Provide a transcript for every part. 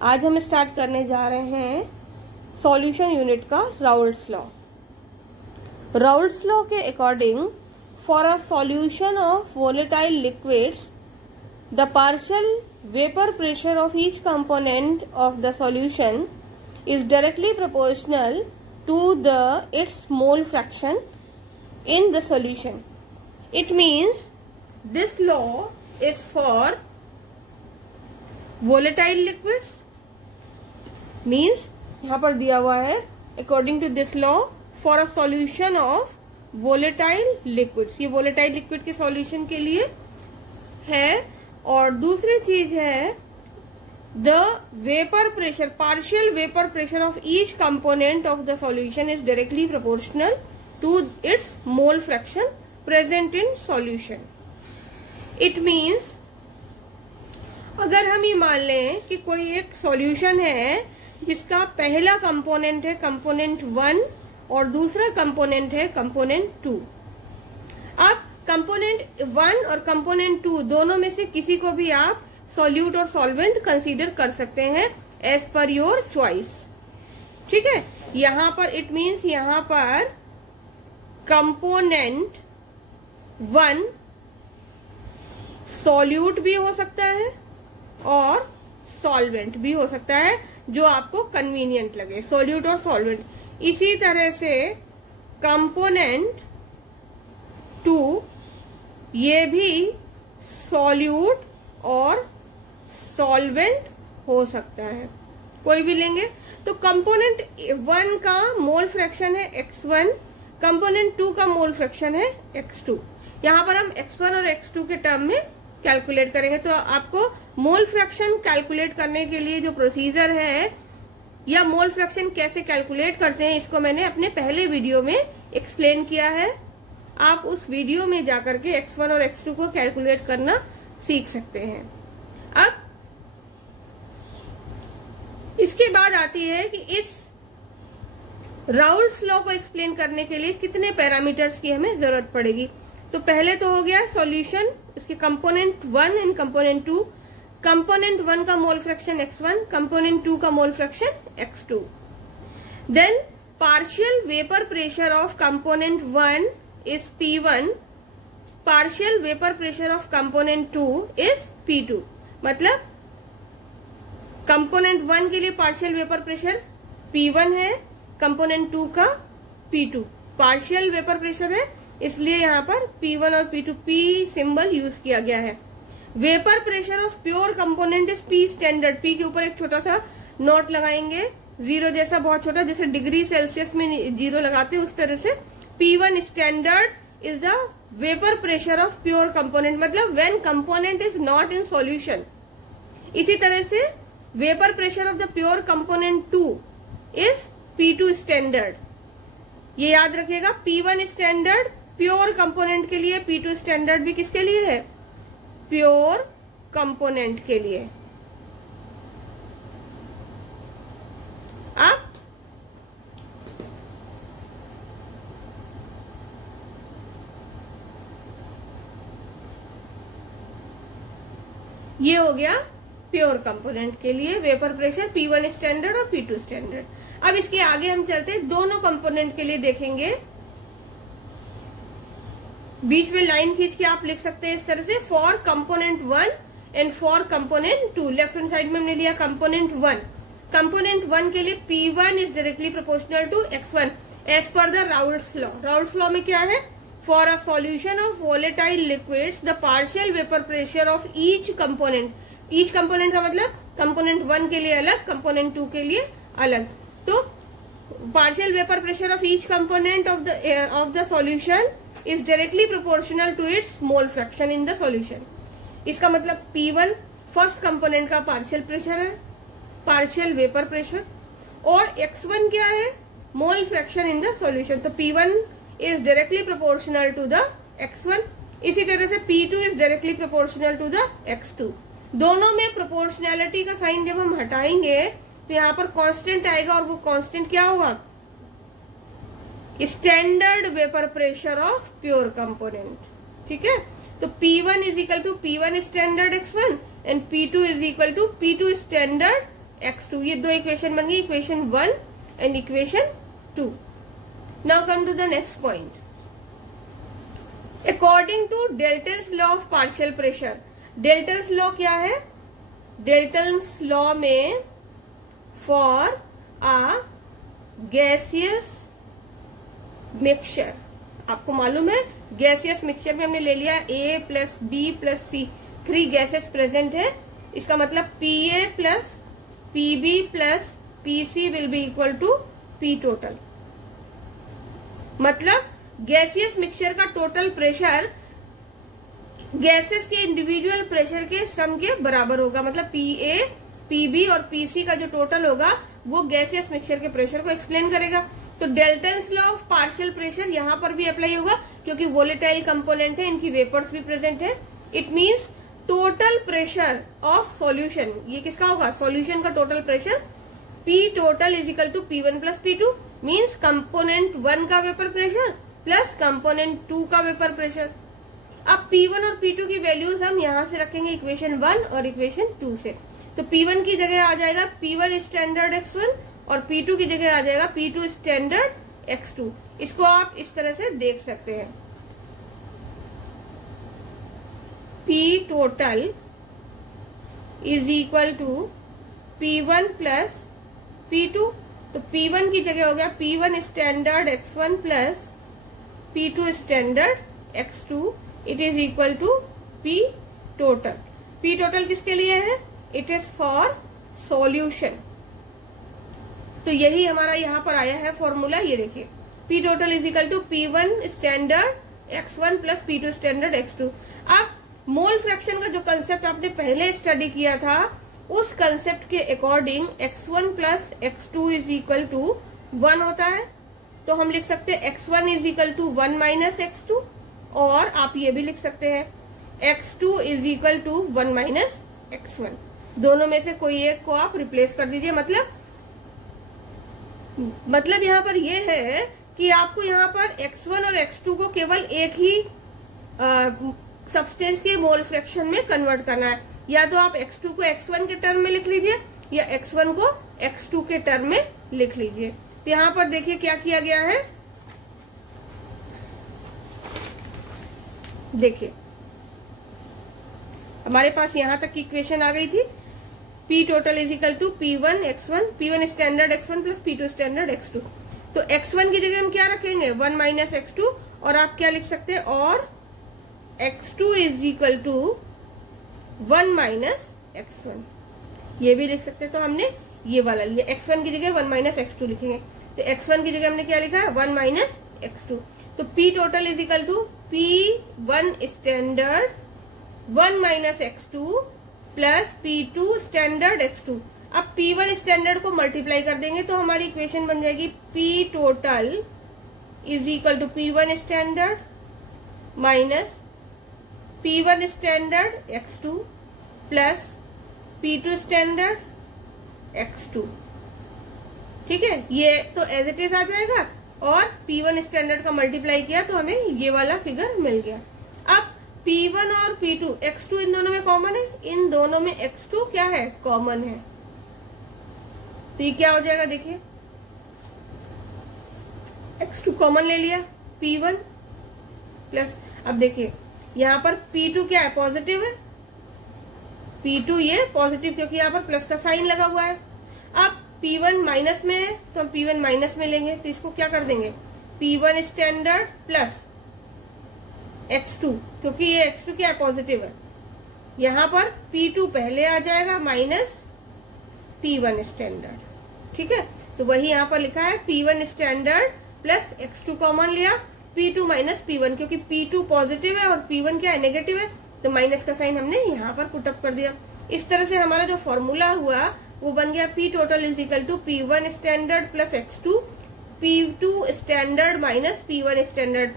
आज हम स्टार्ट करने जा रहे हैं सॉल्यूशन यूनिट का राउल्ट्स लॉ। राउल्ट्स लॉ के according for a solution of volatile liquids the partial vapour pressure of each component of the solution is directly proportional to its mole fraction in the solution. It means this law is for volatile liquids. Means यहाँ पर दिया हुआ है according to this law for a solution of volatile liquids. ये volatile liquid के solution के लिए है। और दूसरी चीज है the vapor pressure, partial vapor pressure of each component of the solution is directly proportional to its mole fraction present in solution. It means अगर हम ये मान लें कि कोई एक सॉल्यूशन है जिसका पहला कंपोनेंट है कंपोनेंट 1 और दूसरा कंपोनेंट है कंपोनेंट 2। अब कंपोनेंट 1 और कंपोनेंट 2 दोनों में से किसी को भी आप सॉल्यूट और सॉल्वेंट कंसीडर कर सकते हैं एज पर योर चॉइस। ठीक है, यहां पर इट मीन्स यहां पर कंपोनेंट 1 सॉल्यूट भी हो सकता है और सॉल्वेंट भी हो सकता है, जो आपको कन्वीनियंट लगे, सॉल्यूट और सॉल्वेंट। इसी तरह से कंपोनेंट 2 ये भी सॉल्यूट और सॉल्वेंट हो सकता है, कोई भी लेंगे। तो कंपोनेंट 1 का मोल फ्रैक्शन है x1, कंपोनेंट 2 का मोल फ्रैक्शन है x2। यहां पर हम x1 और x2 के टर्म में कैलकुलेट करेंगे। तो आपको मोल फ्रैक्शन कैलकुलेट करने के लिए जो प्रोसीजर है या मोल फ्रैक्शन कैसे कैलकुलेट करते हैं, इसको मैंने अपने पहले वीडियो में एक्सप्लेन किया है। आप उस वीडियो में जाकर के x1 और x2 को कैलकुलेट करना सीख सकते हैं। अब इसके बाद आती है कि इस राउल्ट्स लॉ को एक्सप्लेन करने के लिए कितने पैरामीटर्स की हमें जरूरत पड़ेगी। तो पहले तो हो गया सॉल्यूशन, इसके कंपोनेंट 1 एंड कंपोनेंट 2। कंपोनेंट 1 का मोल फ्रैक्शन x1, कंपोनेंट 2 का mole fraction x2। Then partial vapour pressure of component 1 is P1, partial vapour pressure of component 2 is P2। मतलब कंपोनेंट 1 के लिए पार्शियल वेपर प्रेशर P1 है, component 2 का P2। Partial vapour pressure है इसलिए यहाँ पर P1 और P2 P सिंबल यूज किया गया है। Vapour pressure of pure component is P standard. P के ऊपर एक छोटा सा नोट लगाएंगे, 0 जैसा, बहुत छोटा, जैसे डिग्री सेल्सियस में 0 लगाते हैं उस तरह से। P1 standard is the vapour pressure of pure component, मतलब when component is not in solution. इसी तरह से vapour pressure of the pure component 2 is P2 standard. ये याद रखिएगा, P1 स्टैंडर्ड प्योर कंपोनेंट के लिए, P2 स्टैंडर्ड भी किसके लिए है? प्योर कंपोनेंट के लिए। अब ये हो गया प्योर कंपोनेंट के लिए वेपर प्रेशर P1 स्टैंडर्ड और P2 स्टैंडर्ड। अब इसके आगे हम चलते हैं, दोनों कंपोनेंट के लिए देखेंगे। बीच में लाइन खींच के आप लिख सकते हैं इस तरह से, for component 1 and for component 2। Left hand side में हमने लिया कंपोनेंट 1। कंपोनेंट 1 के लिए P1 is directly proportional to x1 as per the Raoult's law. Raoult's law में क्या है? For a solution of volatile liquids the partial vapour pressure of each component. Each component का मतलब कंपोनेंट 1 के लिए अलग, कंपोनेंट 2 के लिए अलग। तो partial vapour pressure of each component of the solution is directly proportional to its mole fraction in the solution. इसका मतलब P1 फर्स्ट कंपोनेंट का पार्शियल प्रेशर है, पार्शियल वेपर प्रेशर, और x1 क्या है? Mole fraction in the solution. तो P1 is directly proportional to the x1। इसी तरह से P2 is directly proportional to the x2। दोनों में प्रोपोर्शनैलिटी का साइन जब हम हटाएंगे तो यहाँ पर कांस्टेंट आएगा, और वो कांस्टेंट क्या होगा? Standard vapour pressure of pure component. ठीक है, तो P1 is equal to P1 standard x1 and P2 is equal to P2 standard x2। ये दो इक्वेशन बन गई, equation 1 and equation 2। Now come to the next point. According to Dalton's law of partial pressure, Dalton's law क्या है? Dalton's law में for a gaseous mixture, आपको मालूम है गैसियस मिक्सचर में हमने ले लिया A plus B plus C, 3 gases present है। इसका मतलब PA plus PB plus PC will be equal to P total. मतलब गैसियस मिक्सचर का टोटल प्रेशर गैसेस के इंडिविजुअल प्रेशर के सम के बराबर होगा। मतलब PA, PB और PC का जो टोटल होगा वो गैसियस मिक्सचर के प्रेशर को एक्सप्लेन करेगा। तो Dalton's law of partial pressure यहां पर भी अप्लाई होगा, क्योंकि वोलेटाइल कंपोनेंट है, इनकी वेपर्स भी प्रेजेंट है। It means total pressure of solution, ये किसका होगा? सॉल्यूशन का total pressure P total is equal to P1 plus P2, means component 1 का वेपर प्रेशर प्लस कंपोनेंट 2 का वेपर प्रेशर। अब P1 और P2 की वैल्यूज हम यहां से रखेंगे इक्वेशन 1 और इक्वेशन 2 से। तो P1 की जगह आ जाएगा P1 स्टैंडर्ड x1 और P2 की जगह आ जाएगा P2 स्टैंडर्ड x2। इसको आप इस तरह से देख सकते हैं, P total is equal to P1 plus P2। तो P1 की जगह हो गया P1 standard x1 plus P2 standard x2, it is equal to P total. P total किसके लिए है? It is for solution. तो यही हमारा यहाँ पर आया है फॉर्मूला, ये देखिए P total is equal to P1 standard x1 plus P2 standard x2। अब मोल फ्रैक्शन का जो कंसेप्ट आपने पहले स्टडी किया था, उस कंसेप्ट के according x1 plus x2 is equal to 1 होता है। तो हम लिख सकते हैं x1 is equal to 1 minus x2, और आप ये भी लिख सकते हैं x2 is equal to 1 minus x1। दोनों में से कोई एक को आप रिप्लेस कर दीजिए। मतलब यहाँ पर ये है कि आपको यहाँ पर x1 और x2 को केवल एक ही सब्सटेंस के मोल फ्रैक्शन में कन्वर्ट करना है। या तो आप x2 को x1 के टर्म में लिख लीजिए या x1 को x2 के टर्म में लिख लीजिए। तो यहाँ पर देखिए क्या किया गया है, देखिए हमारे पास यहां तक की इक्वेशन आ गई थी। P total is equal to P1 x1, P1 standard x1 plus P2 standard x2। तो x1 की जगह हम क्या रखेंगे? 1 माइनस x2, और आप क्या लिख सकते हैं? और x2 is equal to 1 minus x1, ये भी लिख सकते हैं। तो हमने ये वाला लिया, x1 की जगह 1 माइनस x2 लिखेंगे। तो x1 की जगह हमने क्या लिखा है? 1 माइनस x2। तो P total is equal to P1 standard 1 minus x2 plus P2 standard x2। अब P1 स्टैंडर्ड को मल्टीप्लाई कर देंगे तो हमारी इक्वेशन बन जाएगी P total is equal to P1 standard minus P1 standard x2 plus P2 standard x2। ठीक है, ये तो एज इट इज आ जाएगा, और P1 स्टैंडर्ड का मल्टीप्लाई किया तो हमें ये वाला फिगर मिल गया। अब P1 और P2 x2 इन दोनों में कॉमन है, इन दोनों में x2 क्या है? कॉमन है। तो ये क्या हो जाएगा? देखिए x2 कॉमन ले लिया, P1 प्लस, अब देखिए यहाँ पर P2 क्या है? पॉजिटिव है। P2 ये पॉजिटिव, क्योंकि यहाँ पर प्लस का साइन लगा हुआ है। अब P1 माइनस में है तो हम P1 माइनस में लेंगे, तो इसको क्या कर देंगे? P1 स्टैंडर्ड प्लस x2, क्योंकि ये x2 क्या है? पॉजिटिव है। यहाँ पर P2 पहले आ जाएगा माइनस P1 स्टैंडर्ड। ठीक है, तो वही यहाँ पर लिखा है P1 standard plus x2 common लिया, P2 माइनस P1, क्योंकि P2 पॉजिटिव है और P1 क्या है? नेगेटिव है, तो माइनस का साइन हमने यहाँ पर पुटअप कर दिया। इस तरह से हमारा जो फॉर्मूला हुआ वो बन गया P total is equal to P1 standard plus x2, P2 standard minus P1 standard.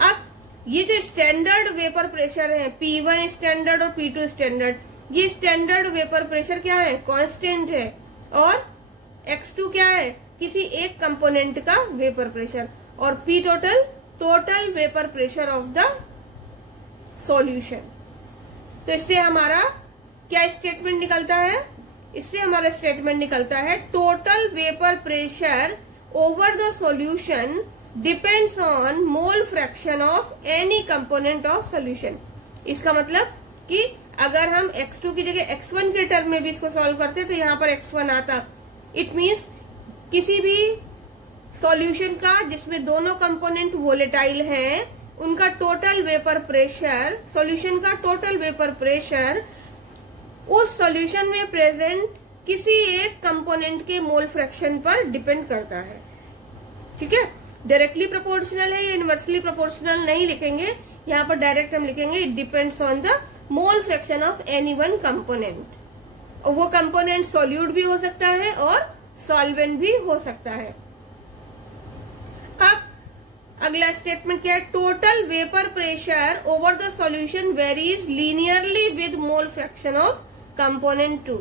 अब ये जो स्टैंडर्ड वेपर प्रेशर है P1 स्टैंडर्ड और P2 स्टैंडर्ड, ये स्टैंडर्ड वेपर प्रेशर क्या है? कांस्टेंट है, और x2 क्या है? किसी एक कंपोनेंट का वेपर प्रेशर, और P total total vapour pressure of the solution. तो इससे हमारा क्या स्टेटमेंट निकलता है? इससे हमारा स्टेटमेंट निकलता है total vapour pressure over the solution depends on mole fraction of any component of solution. इसका मतलब कि अगर हम x2 की जगह x1 के टर्म में भी इसको सॉल्व करते तो यहाँ पर x1 आता। इट मीन्स किसी भी सॉल्यूशन का जिसमें दोनों कंपोनेंट वोलेटाइल हैं, उनका टोटल वेपर प्रेशर, सॉल्यूशन का टोटल वेपर प्रेशर उस सॉल्यूशन में प्रेजेंट किसी एक कंपोनेंट के मोल फ्रैक्शन पर डिपेंड करता है। ठीक है, डायरेक्टली प्रोपोर्शनल है या इनवर्सली प्रोपोर्शनल नहीं लिखेंगे, यहाँ पर डायरेक्ट हम लिखेंगे it depends on the mole fraction of any one component. और वो कंपोनेंट सॉल्यूट भी हो सकता है और सॉल्वेंट भी हो सकता है। अब अगला स्टेटमेंट क्या है, total vapour pressure over the solution varies linearly with mole fraction of component 2।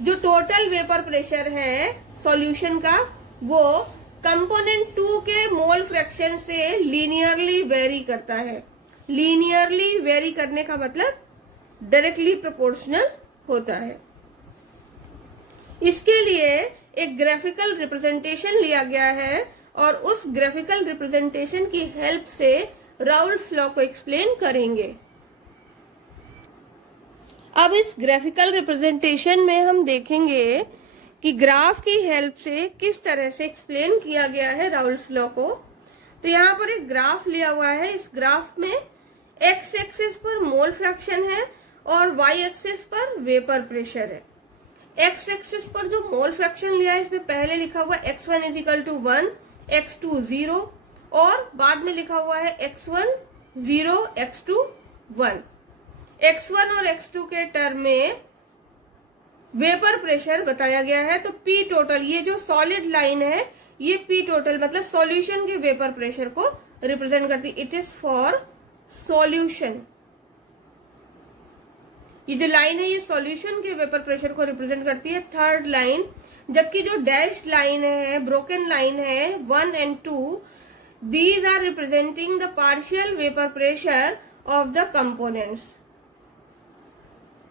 जो टोटल वेपर प्रेशर है सॉल्यूशन का वो कंपोनेंट 2 के मोल फ्रैक्शन से लीनियरली वेरी करता है। लीनियरली वेरी करने का मतलब डायरेक्टली प्रोपोर्शनल होता है। इसके लिए एक ग्राफिकल रिप्रेजेंटेशन लिया गया है और उस ग्राफिकल रिप्रेजेंटेशन की हेल्प से राउल्ट्स लॉ को एक्सप्लेन करेंगे। अब इस ग्राफिकल रिप्रेजेंटेशन में हम देखेंगे कि ग्राफ की हेल्प से किस तरह से एक्सप्लेन किया गया है राउल्ट्स लॉ को। तो यहाँ पर एक ग्राफ लिया हुआ है। इस ग्राफ में एक्स एक्सिस पर मोल फ्रैक्शन है और वाई एक्सिस पर वेपर प्रेशर है। एक्स एक्सिस पर जो मोल फ्रैक्शन लिया है इसमें पहले लिखा हुआ है x1 इजिकल टू 1, x2 0 और बाद में लिखा हुआ है x1 0, x2 1। x1 और x2 के टर्म में वेपर प्रेशर बताया गया है। तो P टोटल, ये जो सॉलिड लाइन है ये P टोटल मतलब सॉल्यूशन के वेपर प्रेशर को रिप्रेजेंट करती है। It is for solution. ये जो लाइन है ये सॉल्यूशन के वेपर प्रेशर को रिप्रेजेंट करती है, थर्ड लाइन। जबकि जो डैश लाइन है, ब्रोकन लाइन है 1 and 2, these are representing the partial vapour pressure of the components.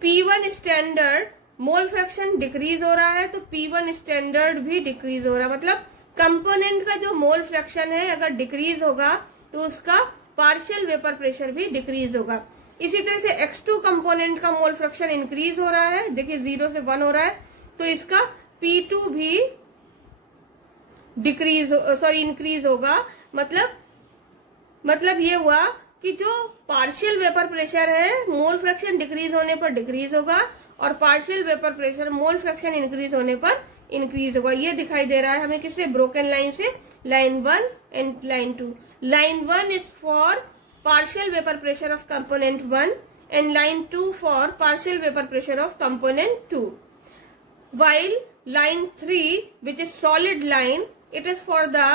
P1 standard mole fraction decrease हो रहा है तो P1 स्टैंडर्ड भी डिक्रीज हो रहा है। मतलब कंपोनेंट का जो मोल फ्रैक्शन है अगर डिक्रीज होगा तो उसका पार्शियल वेपर प्रेशर भी डिक्रीज होगा। इसी तरह से x2 कंपोनेंट का मोल फ्रैक्शन इंक्रीज हो रहा है, देखिए 0 से 1 हो रहा है, तो इसका P2 भी इंक्रीज होगा। मतलब ये हुआ कि जो पार्शियल वेपर प्रेशर है मोल फ्रैक्शन डिक्रीज होने पर डिक्रीज होगा और partial vapour pressure mole fraction increase होने पर इंक्रीज होगा। ये दिखाई दे रहा है हमें किससे, ब्रोकन लाइन से, line 1 and line 2। Line 1 is for partial vapor pressure of component 1 and line 2 for partial vapor pressure of component 2, while line 3 which is solid line, it is for the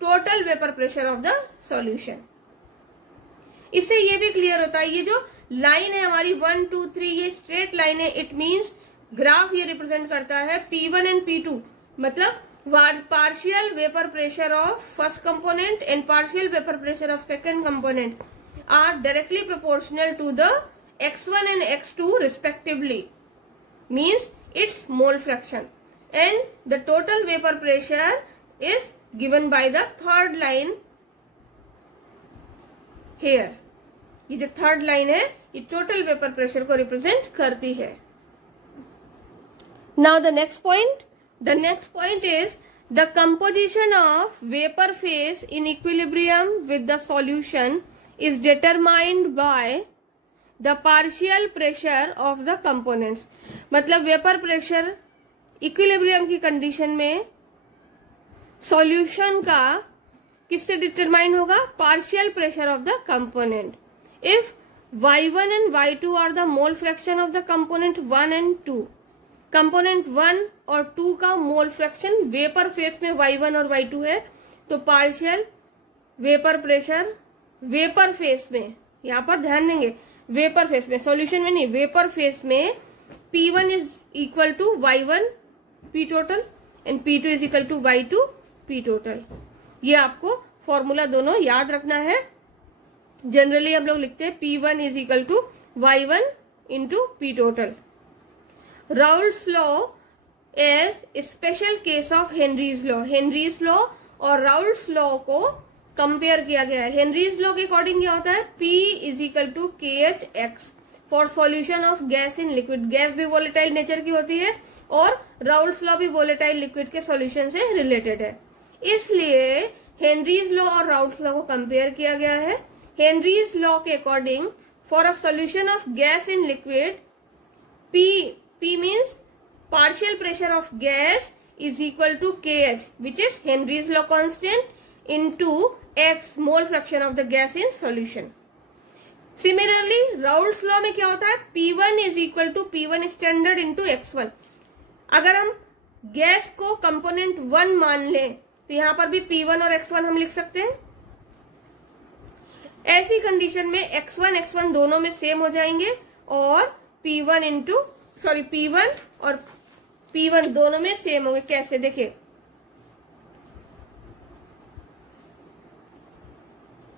total vapor pressure of the solution। इससे ये भी clear होता है ये जो line है हमारी 1 2 3 ये स्ट्रेट लाइन है। इट मीन्स ग्राफ ये रिप्रेजेंट करता है P1 and P2 मतलब partial vapor pressure of first component and partial vapor pressure of second component are directly proportional to the x1 and x2 respectively, means its mole fraction, and the total vapor pressure is given by the third line here। ये जो third line है ये total vapour pressure को represent करती है। Now the next point is the composition of vapor phase in equilibrium with the solution is determined by the partial pressure of the components। मतलब vapour pressure equilibrium की condition में solution का किससे determine होगा, partial pressure of the component. If y1 and y2 are the mole fraction of the component 1 and 2, component 1 और 2 का mole fraction vapour phase में y1 और y2 है तो partial vapour pressure vapour phase में, यहाँ पर ध्यान देंगे वेपर फेस में, सॉल्यूशन में नहीं, वेपर फेस में P1 is equal to y1 P total and P2 is equal to y2 P total. ये आपको फॉर्मूला दोनों याद रखना है। जनरली हम लोग लिखते हैं P1 is equal to y1 into P total. Raoult's law as special case of Henry's law. Henry's law और राउल्ट्स लॉ को कंपेयर किया गया है। हेनरीज लॉ के अकॉर्डिंग क्या होता है, P is equal to KHX for solution of gas in liquid. Gas भी वोलेटाइल नेचर की होती है और राउल्ट्स लॉ भी वोलेटाइल लिक्विड के सॉल्यूशन से रिलेटेड है, इसलिए हेनरीज लॉ और राउल्ट्स लॉ को कंपेयर किया गया है। हेनरीज लॉ के according for a solution of gas in liquid P means partial pressure of gas is equal to KH, which is Henry's law constant, into X mole fraction of the gas in solution. Similarly, Raoult's law में क्या होता है, P1 is equal to P1 standard into X1. अगर हम gas को component 1 मान लें तो यहाँ पर भी P1 और X1 हम लिख सकते हैं। ऐसी कंडीशन में X1 दोनों में सेम हो जाएंगे और P1 और P1 दोनों में सेम होंगे। कैसे, देखिए,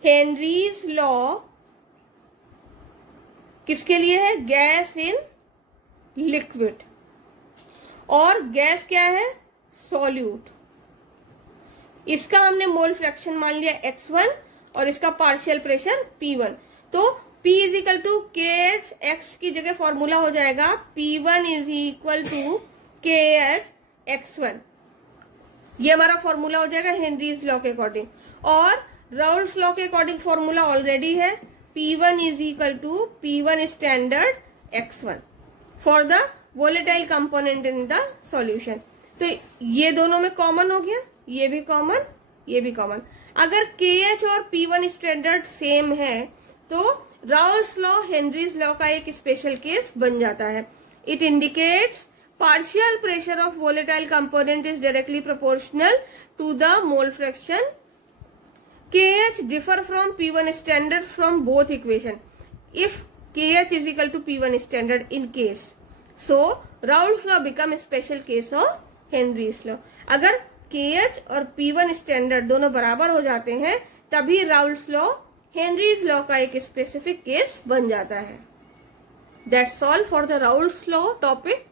हेनरीज लॉ किसके लिए है, गैस इन लिक्विड, और गैस क्या है, सॉल्यूट। इसका हमने मोल फ्रैक्शन मान लिया X1 और इसका पार्शियल प्रेशर P1। तो P is equal to KHX की जगह फॉर्मूला हो जाएगा P1 is equal to KHX1। ये हमारा फॉर्मूला हो जाएगा हेनरीज लॉ के अकॉर्डिंग। और राउल्ट्स लॉ के अकॉर्डिंग फॉर्मूला ऑलरेडी है, P1 is equal to P1 standard X1 for the volatile component in the solution. तो ये दोनों में कॉमन हो गया, ये भी कॉमन, ये भी कॉमन। अगर KH और P1 स्टैंडर्ड सेम है तो राउल्ट्स लॉ हेनरीज लॉ का एक स्पेशल केस बन जाता है। It indicates partial pressure of volatile component is directly proportional to the mole fraction. KH differ from P1 standard from both equation. If KH is equal to P1 standard in case, so Raoult's law become a special case of Henry's law. अगर KH और P1 standard दोनों बराबर हो जाते हैं तभी Raoult's law Henry's law का एक specific case बन जाता है। That's all for the Raoult's law topic.